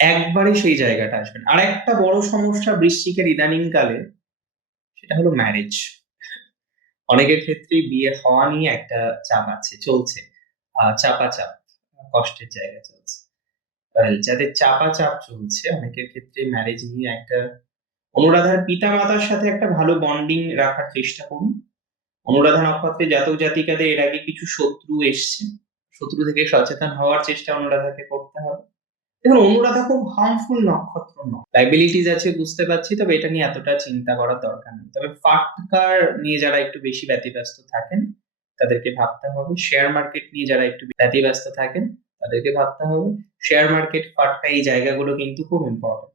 একবারে সেই জায়গাটা আসবে না। আরেকটা বড় সমস্যা বৃশ্চিকের ইদানিংকালে সেটা হলো ম্যারেজ। অনেকের ক্ষেত্রেই বিয়ে হওয়া নিয়ে একটা চাপ আছে, চলছে। চাপা চাপ, কষ্টের জায়গা চলছে। যাদের চাপা চাপ চলছে অনেকের ক্ষেত্রে ম্যারেজ নিয়ে একটা অনুরাধার পিতা-মাতার সাথে একটা ভালো বন্ডিং রাখার চেষ্টা করুন। অনুরাধা নক্ষত্রে জাতক জাতিকাদের এর আগে কিছু শত্রু এসছে। শত্রু থেকে সচেতন হওয়ার চেষ্টা অনুরাধাকে করতে হবে। দেখুন অনুরাধা খুব হার্মফুল নক্ষত্র নয়। লায়াবিলিটিস আছে বুঝতে পারছি, তবে এটা নিয়ে এতটা চিন্তা করার দরকার নেই। তবে ফাটকার নিয়ে যারা একটু বেশি ব্যতিব্যস্ত থাকেন তাদেরকে ভাবতে হবে। শেয়ার মার্কেট নিয়ে যারা একটু ব্যতিব্যস্ত থাকেন তাদেরকে ভাবতে হবে। শেয়ার মার্কেট, ফাটকা এই জায়গাগুলো কিন্তু খুব ইম্পর্টেন্ট।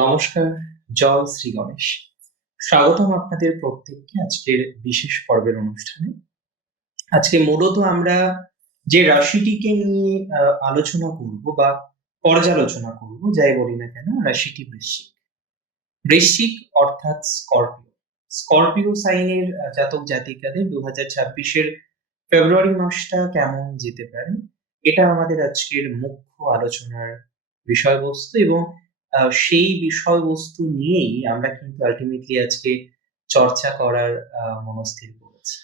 নমস্কার, জয় শ্রী গণেশ। স্বাগতম আপনাদের প্রত্যেককে আজকের বিশেষ পর্বের অনুষ্ঠানে। আজকে মূলত আমরা যে রাশিটিকে নিয়ে আলোচনা করব বা পর্যালোচনা করব, যাই বলি না কেন, রাশিটি বৃশ্চিক। বৃশ্চিক অর্থাৎ স্করপিও। স্করপিও সাইনের জাতক জাতিকাদের 2026-এর ফেব্রুয়ারি মাসটা কেমন যেতে পারে, এটা আমাদের আজকের মুখ্য আলোচনার বিষয়বস্তু এবং সেই বিষয়বস্তু নিয়েই আমরা কিন্তু আল্টিমেটলি আজকে চর্চা করার মনস্থির করেছি।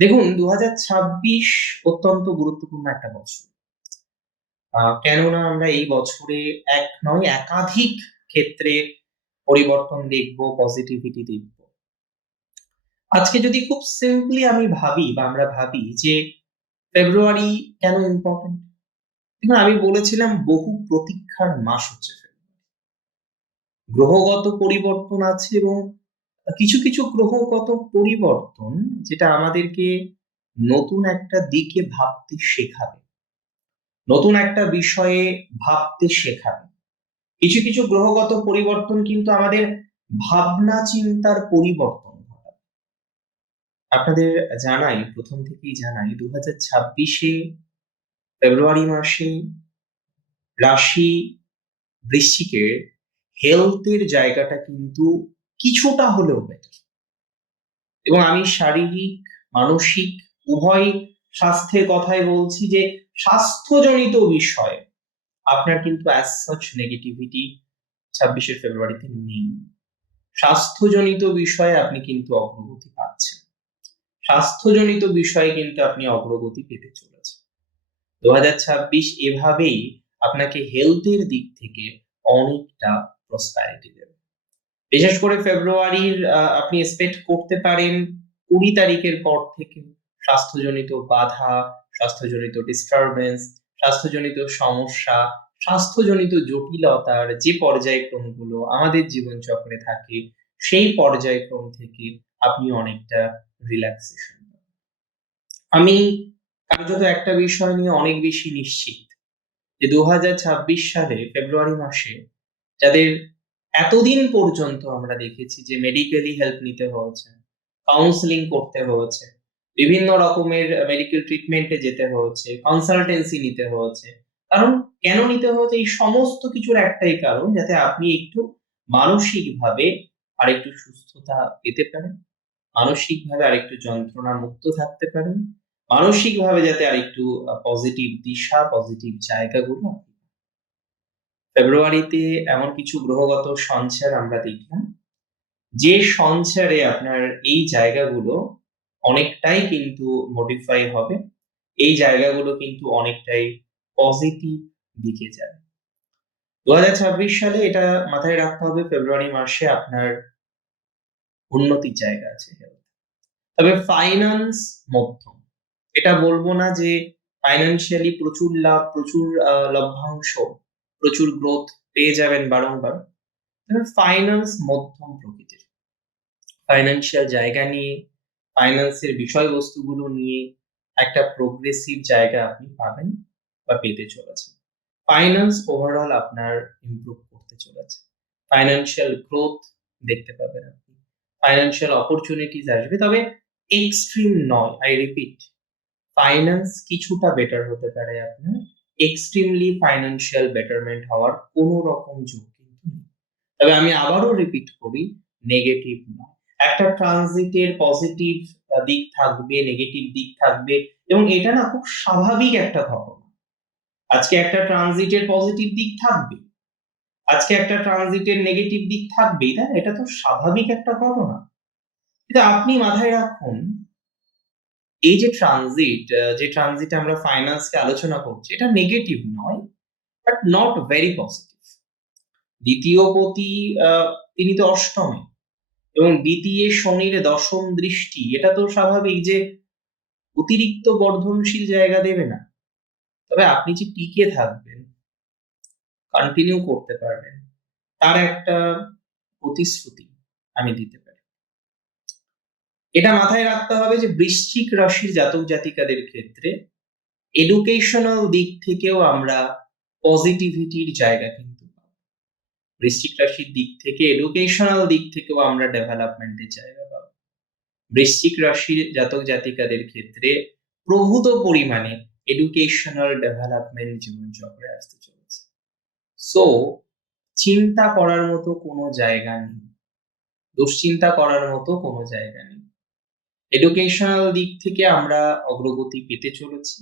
দেখুন 2026 অত্যন্ত গুরুত্বপূর্ণ একটা বছর। কেননা আমরা এই বছরে এক নয় একাধিক ক্ষেত্রে পরিবর্তন দেখব, পজিটিভিটি দেখব। আজকে যদি খুব সিম্পলি আমি ভাবি বা আমরা ভাবি যে ফেব্রুয়ারি কেন ইম্পর্টেন্ট? দেখুন আমি বলেছিলাম বহু প্রতীক্ষার মাস হচ্ছে ফেব্রুয়ারি। গ্রহগত পরিবর্তন আছে এবং কিছু কিছু গ্রহগত পরিবর্তন যেটা আমাদেরকে নতুন একটা দিকে ভাবতে শেখাবে, নতুন একটা বিষয়ে ভাবতে শেখাবে। কিছু কিছু গ্রহগত পরিবর্তন কিন্তু আমাদের ভাবনা চিন্তার পরিবর্তন ঘটাবে। আপনাদের জানাই, প্রথম থেকেই জানাই, 2026-এ ফেব্রুয়ারি মাসে রাশি বৃশ্চিকের হেলথের জায়গাটা কিন্তু কিছুটা হলেও বেটার। এবং আমি শারীরিক, মানসিক উভয় স্বাস্থ্যের কথাই বলছি, যে স্বাস্থ্যজনিত বিষয়ে আপনার কিন্তু অ্যাজ সাচ নেগেটিভিটি 26শে ফেব্রুয়ারিতে নেই। স্বাস্থ্যজনিত বিষয়ে আপনি কিন্তু অগ্রগতি পাচ্ছেন। স্বাস্থ্যজনিত বিষয়ে কিন্তু আপনি অগ্রগতি পেতে চলেছেন। 2026 এভাবেই আপনাকে হেলথের দিক থেকে অনেকটা প্রসপ্যারিটি দেবে। বিশেষ করে ফেব্রুয়ারির আপনি এক্সপেক্ট করতে পারেন 20 তারিখের পর থেকে স্বাস্থ্যজনিত বাধা, স্বাস্থ্যজনিত ডিস্টারবেন্স, স্বাস্থ্যজনিত সমস্যা, স্বাস্থ্যজনিত জটিলতার যে পর্যায়ক্রমগুলো আমাদের জীবনচক্রে থাকে, সেই পর্যায়ক্রম থেকে আপনি অনেকটা রিল্যাক্সেশন পাবেন। আমি কার্যত একটা বিষয় নিয়ে অনেক বেশি নিশ্চিত যে 2026 সালে ফেব্রুয়ারি মাসে যাদের এতদিন পর্যন্ত আমরা দেখেছি যে মেডিকেলি হেল্প নিতে হয়েছে, কাউন্সেলিং করতে হয়েছে, বিভিন্ন রকমের মেডিকেল ট্রিটমেন্টে যেতে হয়েছে, কনসালটেন্সি নিতে হয়েছে। কারণ কেন নিতে হয়েছে? এই সমস্ত কিছুর একটাই কারণ, যাতে আপনি একটু মানসিকভাবে আরেকটু সুস্থতা পেতে পারেন, মানসিকভাবে আরেকটু যন্ত্রণা মুক্ত থাকতে পারেন, মানসিকভাবে যাতে আরেকটু পজিটিভ দিশা, পজিটিভ জায়গাগুলো আপনি পান। ফেব্রুয়ারিতে এমন কিছু গ্রহগত সঞ্চার আমরা দেখলাম, যে সঞ্চারে আপনার এই জায়গাগুলো অনেকটাই কিন্তু মডিফাই হবে। এই জায়গাগুলো কিন্তু অনেকটাই পজিটিভ দিকে যাবে। 2026 সালে এটা মাথায় রাখতে হবে, ফেব্রুয়ারি মাসে আপনার উন্নতির জায়গা আছে হেলথ। তবে ফাইন্যান্স মধ্যম। এটা বলবো না যে ফাইন্যান্সিয়ালি প্রচুর লাভ, প্রচুর লভ্যাংশ, প্রচুর গ্রোথ পেয়ে যাবেন বারংবার। তবে ফাইন্যান্স মধ্যম প্রকৃতির। ফাইন্যান্সিয়াল জায়গা নিয়ে, ফাইন্যান্সের বিষয়বস্তুগুলো নিয়ে একটা প্রোগ্রেসিভ জায়গা আপনি পাবেন বা পেতে চলেছেন। ফাইন্যান্স ওভারঅল আপনার ইমপ্রুভ করতে চলেছে। ফাইন্যান্সিয়াল গ্রোথ দেখতে পাবেন আপনি। ফাইন্যান্সিয়াল অপরচুনিটিস আসবে, তবে এক্সট্রিম নয়। আই রিপিট, ফাইন্যান্স কিছুটা বেটার হতে পারে আপনার। এক্সট্রিমলি ফাইন্যান্সিয়াল বেটারমেন্ট হওয়ার কোনো রকম যোগ কিন্তু নেই। তবে আমি আবারও রিপিট করি, নেগেটিভ নয়। একটা ট্রানজিটের পজিটিভ দিক থাকবে, নেগেটিভ দিক থাকবে, এবং এটা না খুব স্বাভাবিক একটা ঘটনা। আজকে একটা ট্রানজিটের পজিটিভ দিক থাকবে, আজকে একটা ট্রানজিটের নেগেটিভ দিক থাকবেই, তাই না? এটা তো স্বাভাবিক একটা ঘটনা। কিন্তু আপনি মাথায় রাখুন, এই যে ট্রানজিট আমরা ফাইন্যান্সকে আলোচনা করছি, এটা নেগেটিভ নয়, বাট নট ভেরি পজিটিভ। দ্বিতীয় পতি তিনি তো অষ্টমে, এবং দ্বিতীয় শনির দশম দৃষ্টি, এটা তো স্বাভাবিক যে অতিরিক্ত বর্ধনশীল জায়গা দেবে না। তবে আপনি যে টিকে থাকবেন, কন্টিনিউ করতে পারবেন, তার একটা প্রতিশ্রুতি আমি দিতে পারি। এটা মাথায় রাখতে হবে যে বৃশ্চিক রাশির জাতক জাতিকাদের ক্ষেত্রে এডুকেশনাল দিক থেকেও আমরা পজিটিভিটির জায়গা কিন্তু পাবো। বৃশ্চিক রাশির দিক থেকে এডুকেশনাল দিক থেকেও আমরা ডেভেলপমেন্টের জায়গা পাবো। বৃশ্চিক রাশির জাতক জাতিকাদের ক্ষেত্রে প্রভূত পরিমাণে এডুকেশনাল ডেভেলপমেন্ট জীবনচক্রে আসতে চলেছে। সো চিন্তা করার মতো কোনো জায়গা নেই, দুশ্চিন্তা করার মতো কোনো জায়গা নেই। এডুকেশনাল দিক থেকে আমরা অগ্রগতি পেতে চলেছি।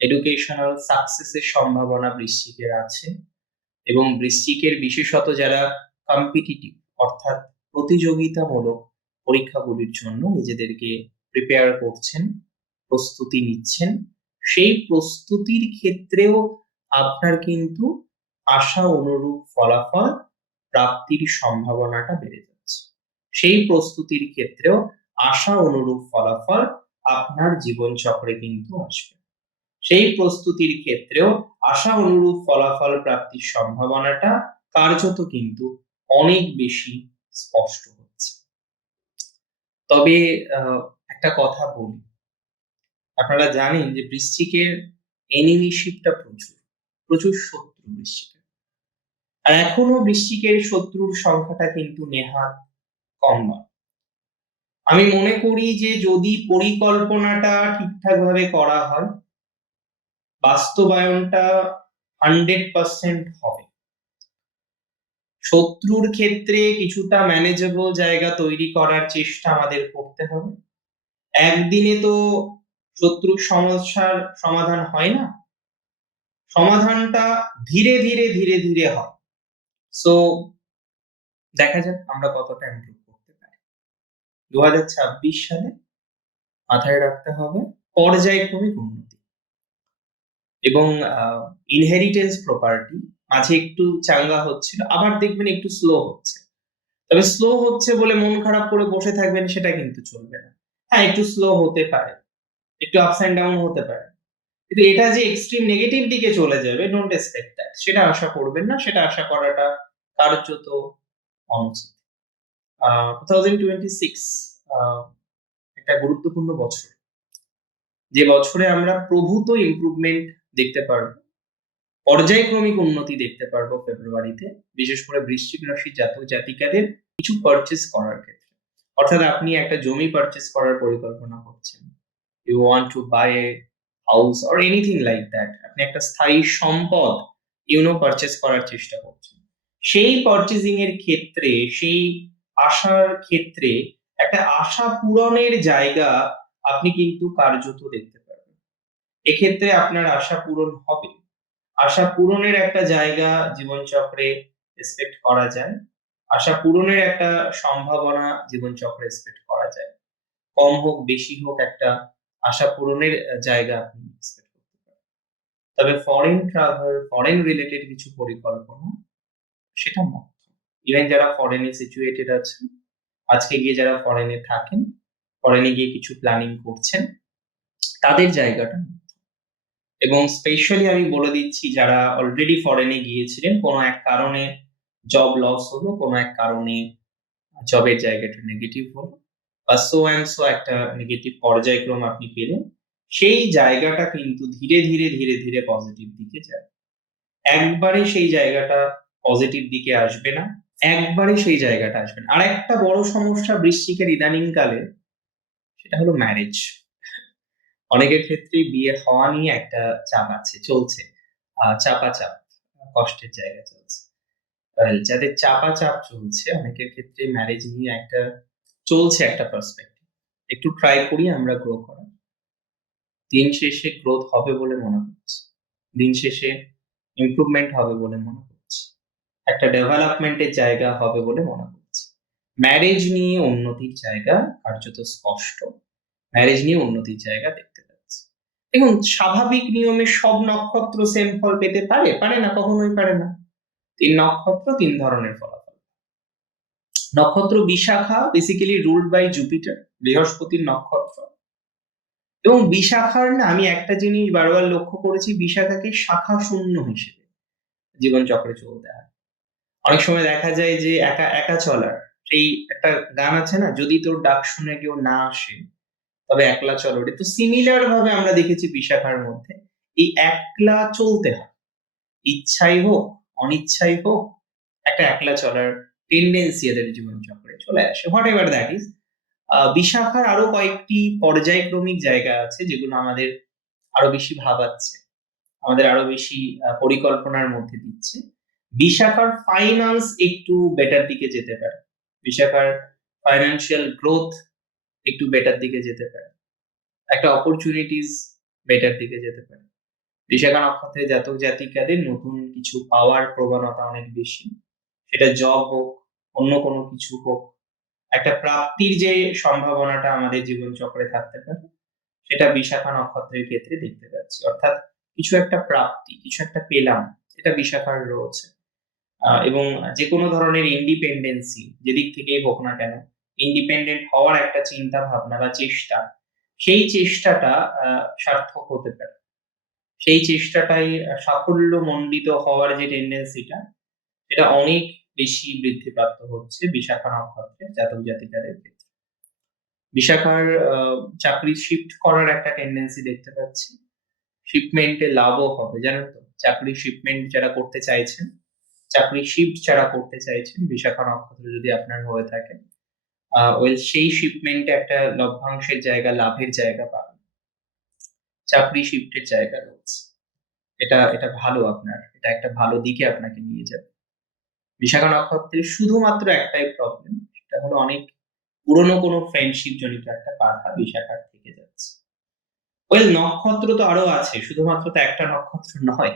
এডুকেশনাল সাকসেসের সম্ভাবনা বৃশ্চিকের আছে, এবং বৃশ্চিকের বিশেষত যারা কম্পিটিটিভ অর্থাৎ প্রতিযোগিতামূলক পরীক্ষাগুলির জন্য নিজেদেরকে প্রিপেয়ার করছেন, প্রস্তুতি নিচ্ছেন, সেই প্রস্তুতির ক্ষেত্রেও আপনার কিন্তু আশা অনুরূপ ফলাফল প্রাপ্তির সম্ভাবনাটা বেড়ে যাচ্ছে। সেই প্রস্তুতির ক্ষেত্রেও আশা অনুরূপ ফলাফল আপনার জীবনচক্রে কিন্তু আসবে। সেই প্রস্তুতির ক্ষেত্রেও আশা অনুরূপ ফলাফল প্রাপ্তির সম্ভাবনাটা কার্যত কিন্তু অনেক বেশি স্পষ্ট হচ্ছে। তবে একটা কথা বলি, আপনারা জানেন যে বৃশ্চিকের এনিমিশিপটা প্রচুর, প্রচুর শত্রু বৃশ্চিকের। আর এখনো বৃশ্চিকের শত্রুর সংখ্যাটা কিন্তু নেহাত কম নয়। আমি মনে করি যে যদি পরিকল্পনাটা ঠিকঠাক ভাবে করা হয়, বাস্তবায়নটা 100% হবে। শত্রুর ক্ষেত্রে কিছুটা ম্যানেজেবল জায়গা তৈরি করার চেষ্টা আমাদের করতে হবে। একদিনে তো শত্রুর সমস্যার সমাধান হয় না, সমাধানটা ধীরে ধীরে ধীরে ধীরে হয়। সো দেখা যাক আমরা কতটা ইমপ্রুভ করতে পারি। 2026 সালে মাথায় রাখতে হবে পর্যায়ক্রমিক উন্নতি, এবং ইনহেরিটেন্স প্রপার্টি মাঝে একটু চাঙ্গা হচ্ছিল, আবার দেখবেন একটু স্লো হচ্ছে। তবে স্লো হচ্ছে বলে মন খারাপ করে বসে থাকবেন সেটা কিন্তু চলবে না। হ্যাঁ, একটু স্লো হতে পারে, একটু আপস এন্ড ডাউন হতে পারে, কিন্তু এটা যে এক্সট্রিম নেগেটিভ দিকে চলে যাবে, ডোন্ট এক্সপেক্ট দ্যাট। সেটা আশা করবেন না, সেটা আশা করাটা কার্যত অনুচিত। 2026 একটা গুরুত্বপূর্ণ বছর, যে বছরে আমরা প্রভূত ইমপ্রুভমেন্ট দেখতে পারবো, পর্যায়ক্রমিক উন্নতি দেখতে পারবো ফেব্রুয়ারিতে, বিশেষ করে বৃশ্চিক রাশির জাতক জাতিকাদের কিছু পারচেজ করার ক্ষেত্রে। অর্থাৎ আপনি একটা জমি পারচেজ করার পরিকল্পনা করছেন, you want to buy a house or anything like that, আপনি একটা স্থায়ী সম্পদ পারচেজ করার চেষ্টা করছেন। সেই পারচেজিং এর ক্ষেত্রে, সেই আশার ক্ষেত্রে একটা আশা পূরণের জায়গা আপনি কিন্তু কার্যত দেখতে পারবেন। এক্ষেত্রে আপনার আশা পূরণ হবে। আশা পূরণের একটা জায়গা জীবনচক্রে এক্সপেক্ট করা যায়। আশা পূরণের একটা সম্ভাবনা জীবনচক্রে এক্সপেক্ট করা যায়। কম হোক বেশি হোক একটা আশা পূরণের জায়গা আপনি এক্সপেক্ট করতে পারেন। তবে ফরেন ট্রাভেল, ফরেন রিলেটেড কিছু পরিকল্পনা, সেটা মধ্যম। ইভেন যারা ফরেনে সিচুয়েটেড আছেন, আজকে গিয়ে যারা ফরেনে থাকেন, ফরেনে গিয়ে কিছু প্ল্যানিং করছেন, তাদের জায়গাটা মধ্যম। এবং স্পেশালি আমি বলে দিচ্ছি, যারা অলরেডি ফরেনে গিয়েছিলেন, কোনো এক কারণে জব লস হলো, কোনো এক কারণে জবের জায়গাটা নেগেটিভ হলো, বা সো অ্যান্ড সো একটা নেগেটিভ পর্যায়ক্রম আপনি পেলেন, সেই জায়গাটা কিন্তু ধীরে ধীরে ধীরে ধীরে পজিটিভ দিকে যায়। একবারে সেই জায়গাটা পজিটিভ দিকে আসবে না, একবারে সেই জায়গাটা আসবে না। আর একটা বড় সমস্যা বৃশ্চিকের ইদানিং কালে, সেটা হলো ম্যারেজ। অনেকের ক্ষেত্রেই বিয়ে হওয়া নিয়ে একটা চাপ আছে, চলছে। চাপা চাপ, কষ্টের জায়গা চলছে। যাদের চাপা চাপ চলছে, অনেকের ক্ষেত্রে ম্যারেজ নিয়ে একটা চলছে একটা পার্সপেক্টিভ। একটু ট্রাই করি আমরা গ্রো করার। দিন শেষে গ্রোথ হবে বলে মনে হচ্ছে। দিন শেষে ইমপ্রুভমেন্ট হবে বলে মনে হচ্ছে। একটা ডেভেলপমেন্ট এর জায়গা হবে বলে মনে হচ্ছে। ম্যারেজ নিয়ে উন্নতির জায়গা কার্যত স্পষ্ট। ম্যারেজ নিয়ে উন্নতির জায়গা দেখতে পাচ্ছি। দেখুন, স্বাভাবিক নিয়মে সব নক্ষত্র সেম ফল পেতে পারে? পারে না, কখনোই পারে না। ৩ নক্ষত্র ৩ ধরনের ফলাফল। নক্ষত্র Vishakha basically ruled by Jupiter, বৃহস্পতির নক্ষত্র। এবং বিশাখার না, আমি একটা জিনিস বারবার লক্ষ্য করেছি, বিশাখাকে শাখা শূন্য হিসেবে জীবন চক্রে চলতে হয়। অনেক সময় দেখা যায় যে একা একা চলার, সেই একটা গান আছে না, যদি তোর ডাক শুনে কেউ না আসে তবে একলা চলো রে। তো সিমিলার ভাবে আমরা দেখেছি বিশাখার মধ্যে এই একলা চলতে হয়। ইচ্ছাই হোক, অনিচ্ছাই হোক, একটা একলা চলার টেন্ডেন্সি এদের জীবন চক্রে চলে আসে। Whatever that is. বিশাখার আরো কয়েকটি পর্যায়ক্রমিক জায়গা আছে যেগুলো আমাদের আরো বেশি ভাবাচ্ছে, আমাদের আরো বেশি পরিকল্পনার মধ্যে দিচ্ছে। বিশাখার ফাইন্যান্স একটু বেটার দিকে যেতে পারে। বিশাখার ফাইন্যান্সিয়াল গ্রোথ একটু বেটার দিকে যেতে পারে। একটা অপরচুনিটিস বেটার দিকে যেতে পারে। বিশাখা নক্ষত্রের জাতক জাতিকাদের নতুন কিছু পাওয়ার প্রবণতা অনেক বেশি। সেটা জব হোক, অন্য কোনো কিছু হোক, একটা প্রাপ্তির যে সম্ভাবনাটা আমাদের জীবন চক্রে থাকতে পারে, সেটা বিশাখা নক্ষত্রের ক্ষেত্রে দেখতে পাচ্ছি। অর্থাৎ কিছু একটা প্রাপ্তি, কিছু একটা পেলাম, এটা বিশাখার রয়েছে। এবং যেকোনো ধরনের ইন্ডিপেন্ডেন্সি যেদিক থেকেই হোক না কেন, ইন্ডিপেন্ডেন্ট হওয়ার একটা চিন্তা ভাবনা বা চেষ্টা, সেই চেষ্টাটা সার্থক হতে পারে। সেই চেষ্টাটাই সাফল্যমণ্ডিত হওয়ার যে টেন্ডেন্সিটা, সেটা অনেক বেশি বৃদ্ধিপ্রাপ্ত হচ্ছে বিশাখা নক্ষত্রের জাতক জাতিকাদের ক্ষেত্রে। বিশাখার চাকরি শিফট করার একটা টেন্ডেন্সি দেখতে পাচ্ছি। শিপমেন্টে লাভও হবে, জানেন তো? চাকরি শিপমেন্ট যারা করতে চাইছেন, চাকরি শিফট যারা করতে চাইছেন, বিশাখা নক্ষত্র যদি আপনার হয়ে থাকে, ওয়েল সেই শিপমেন্টে একটা লভ্যাংশের জায়গা, লাভের জায়গা পাবেন। চাকরি শিফটের জায়গা রয়েছে। এটা এটা ভালো আপনার। এটা একটা ভালো দিকে আপনাকে নিয়ে যাবে। বিশাখা নক্ষত্রের শুধুমাত্র একটাই প্রবলেম, সেটা হলো অনেক পুরনো কোনো ফ্রেন্ডশিপ জনিত একটা বাধা বিশাখার থেকে যাচ্ছে। ওয়েল নক্ষত্র তো আরো আছে, শুধুমাত্র তো একটা নক্ষত্র নয়।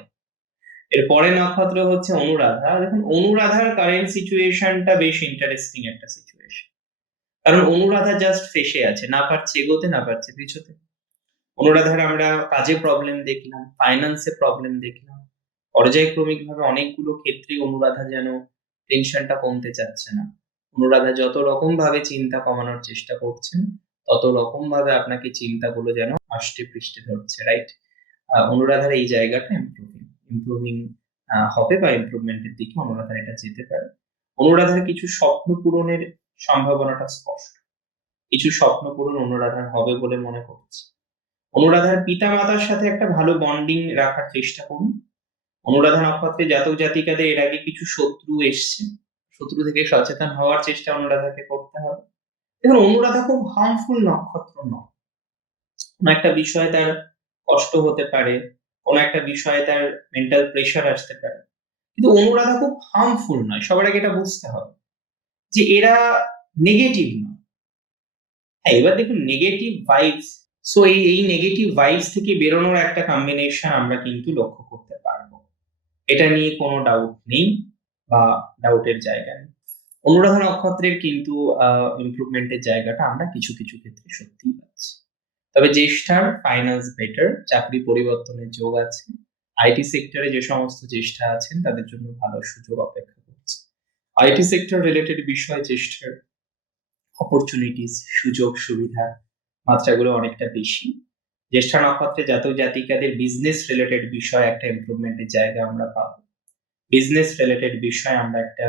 এর পরের নক্ষত্র হচ্ছে অনুরাধা। দেখুন, অনুরাধার কারেন্ট সিচুয়েশনটা বেশ ইন্টারেস্টিং একটা সিচুয়েশন। কারণ অনুরাধা জাস্ট ফেঁসে আছে, না পারছে এগোতে, না পারছে পিছোতে। অনুরাধার আমরা কাজে প্রবলেম দেখলাম, ফাইন্যান্সে প্রবলেম দেখলাম। পর্যায়ক্রমিকভাবে অনেকগুলো ক্ষেত্রে অনুরাধা যেন টেনশনটা কমতে চাচ্ছে না। অনুরাধা যত রকম ভাবে চিন্তা কমানোর চেষ্টা করছেন, তত রকম ভাবে আপনাকে চিন্তাগুলো যেন আষ্টে পৃষ্ঠে ধরছে, রাইট? অনুরাধার এই জায়গাটা ইমপ্রুভিং হবে বা ইমপ্রুভমেন্টের দিকে অনুরাধার এটা যেতে পারে। অনুরাধার কিছু স্বপ্ন পূরণের সম্ভাবনাটা স্পষ্ট। কিছু স্বপ্ন পূরণ অনুরাধার হবে বলে মনে করছি। অনুরাধার পিতা-মাতার সাথে একটা ভালো বন্ডিং রাখার চেষ্টা করুন। অনুরাধা নক্ষত্রে জাতক জাতিকাদের এর আগে কিছু শত্রু এসছে। শত্রু থেকে সচেতন হওয়ার চেষ্টা অনুরাধাকে করতে হবে। দেখুন, অনুরাধা খুব হার্মফুল নক্ষত্র নয়। কোন একটা বিষয়ে তার কষ্ট হতে পারে, কোন একটা বিষয়ে তার মেন্টাল প্রেশার আসতে পারে। কিন্তু অনুরাধা খুব হার্মফুল নয়। সবার আগে এটা বুঝতে হবে যে এরা নেগেটিভ নয়। হ্যাঁ, এবার দেখুন নেগেটিভ ভাইবস, সো এই নেগেটিভ ভাইবস থেকে বেরোনোর একটা কম্বিনেশন আমরা কিন্তু লক্ষ্য করতে পারবো। এটা নিয়ে কোনো ডাউট নেই বা ডাউটের জায়গা নেই। অনুরাধা নক্ষত্রের কিন্তু ইমপ্রুভমেন্ট এর জায়গাটা আমরা কিছু, কিছু ক্ষেত্রে সত্যিই পাচ্ছি। তবে জ্যেষ্ঠার ফাইন্যান্স বেটার, চাকরি পরিবর্তনের যোগ আছে। আইটি সেক্টরে যে সমস্ত জ্যেষ্ঠা আছেন তাদের জন্য ভালো সুযোগ অপেক্ষা করছে। আইটি সেক্টর রিলেটেড বিষয়ে জ্যেষ্ঠার অপরচুনিটিস, সুযোগ সুবিধার মাত্রাগুলো অনেকটা বেশি। জ্যেষ্ঠা নক্ষত্রে জাতক জাতিকাদের বিজনেস রিলেটেড বিষয়ে একটা ইমপ্রুভমেন্ট এর জায়গা আমরা পাবো। বিজনেস রিলেটেড বিষয়ে আমরা একটা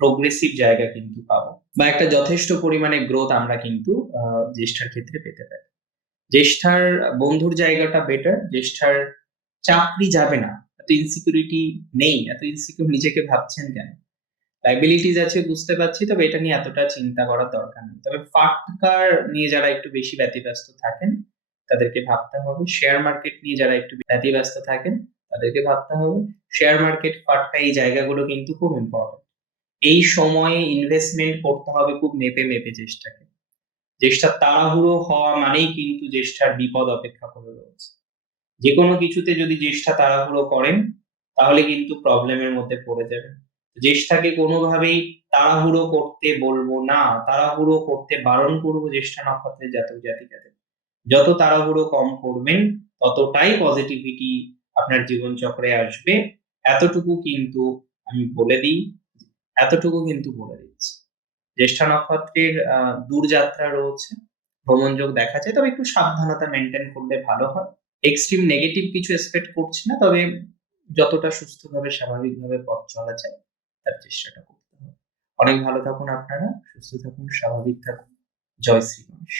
প্রোগ্রেসিভ জায়গা কিন্তু পাবো বা একটা যথেষ্ট পরিমাণে গ্রোথ আমরা কিন্তু জ্যেষ্ঠার ক্ষেত্রে পেতে পারি। জ্যেষ্ঠার বন্ধুর জায়গাটা বেটার, জ্যেষ্ঠার চাকরি যাবে না। ইনসিকিউরিটি নেই, এত ইনসিকিউর নিজেকে ভাবছেন কেন? লায়াবিলিটিস আছে বুঝতে পারছি, তবে এটা নিয়ে এতটা চিন্তা করার দরকার নেই। তবে ফাটকার নিয়ে যারা একটু বেশি ব্যতিব্যস্ত থাকেন, তাদেরকে ভাবতে হবে। শেয়ার মার্কেট নিয়ে যারা একটু ব্যতিব্যস্ত থাকেন, তাদেরকে ভাবতে হবে। শেয়ার মার্কেট, ফাটকা এই জায়গাগুলো কিন্তু খুব ইম্পোর্টেন্ট। এই সময়ে ইনভেস্টমেন্ট করতে হবে খুব মেপে, মেপে জ্যেষ্ঠাকে। জ্যেষ্ঠা তাড়াহুড়ো হওয়া মানেই কিন্তু জ্যেষ্ঠার বিপদ অপেক্ষা করে রয়েছে। যেকোনো কিছুতে যদি জ্যেষ্ঠা তাড়াহুড়ো করেন, তাহলে কিন্তু প্রবলেমের মধ্যে পড়ে যাবেন। জ্যেষ্ঠাকে কোনোভাবেই তাড়াহুড়ো করতে বলবো না, তাড়াহুড়ো করতে বারণ করব জ্যেষ্ঠা নক্ষত্রের জাতক জাতিকাদের। যত তাড়াহুড়ো কম করবেন, ততটাই পজিটিভিটি আপনার জীবনচক্রে আসবে। এতটুকু কিন্তু আমি বলে দিই, এতটুকু কিন্তু বলে দিচ্ছি। জ্যেষ্ঠা নক্ষত্রের দূরযাত্রা রয়েছে, ভ্রমণ যোগ দেখা যায়, তবে একটু সাবধানতা মেইনটেইন করলে ভালো হয়। এক্সট্রিম নেগেটিভ কিছু এক্সপেক্ট করছি না, তবে যতটা সুস্থভাবে স্বাভাবিকভাবে পথ চলা যায় তার চেষ্টাটা করতে হবে। অনেক ভালো থাকুন আপনারা, সুস্থ থাকুন, স্বাভাবিক থাকুন। জয় শ্রী গণেশ।